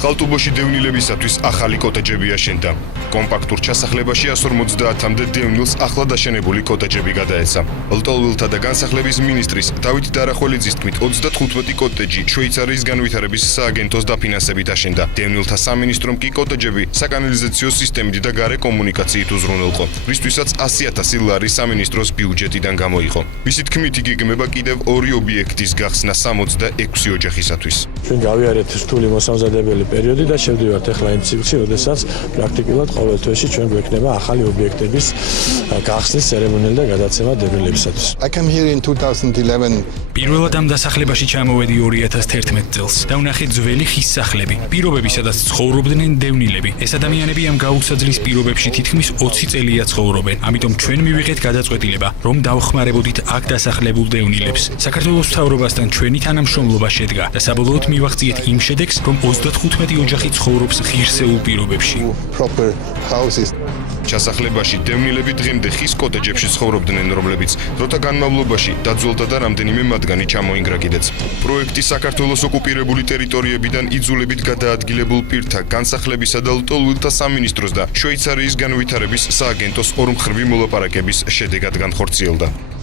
წყალტუბოში დევნილებისათვის ახალი კოტეჯები აშენდა. კომპაქტურ ჩასახლებაში 150-მდე დევნილს ახლად აშენებული კოტეჯები გადაეცა. ლტოლვილთა და განსახლების მინისტრის დავით დარახველიძის თქმით 35 კოტეჯი შვეიცარიის განვითარების სააგენტოს დაფინანსებით აშენდა. დევნილთა სამინისტრომ კი კოტეჯები საკანალიზაციო სისტემით და გარე კომუნიკაციით უზრუნველყო, რისთვისაც 100,000 ლარი სამინისტროს ბიუჯეტიდან გამოიყო. მისი თქმით იგი გმება კიდევ 2 ობიექტის გახსნა 66 ოჯახისათვის. ჩვენ გავიარეთ რთული მოსამზადებელი პერიოდი და შევდივართ ახლა იმ ციკლში, როდესაც პრაქტიკულად ყოველ თვეში ჩვენ გვექნება ახალი ობიექტების გახსნის ცერემონიალი და გადაცემა დევნილებისათვის. I came here in 2011. პირველად ამ დასახლებაში ჩამოვედი 2011 წელს და ვნახე ძველი ხის სახლები, პირობები, სადაც ცხოვრობდნენ დევნილები. ეს ადამიანები ამ გაუცაძლის პირობებში თითქმის 20 წელია ცხოვრობენ. ამიტომ ჩვენ მივიღეთ გადაწყვეტილება, რომ დავხმარებოდით აქ დასახლებულ დევნილებს. საქართველოს მთავრობასთან ჩვენი თანამშრომლობა შედგა და საბოლოოდ მივაღწიეთ იმ შედეგს, რომ 35 ოჯახი ცხოვრობს ღირსეულ პირობებში. Proper houses. ჩასახლებაში დევნილები დღემდე ხის კოტეჯებში ცხოვრობდნენ, რომლებიც დროთა განმავლობაში დაძველდა და რამდენიმე მათგანი ჩამოინგრა კიდეც. პროექტი საქართველოს ოკუპირებული ტერიტორიებიდან იძულებით გადაადგილებულ პირთა განსახლებისა და ლტოლვილთა სამინისტროს და შვეიცარიის განვითარების სააგენტოს ორმხრივი მოლაპარაკების შედეგად განხორციელდა.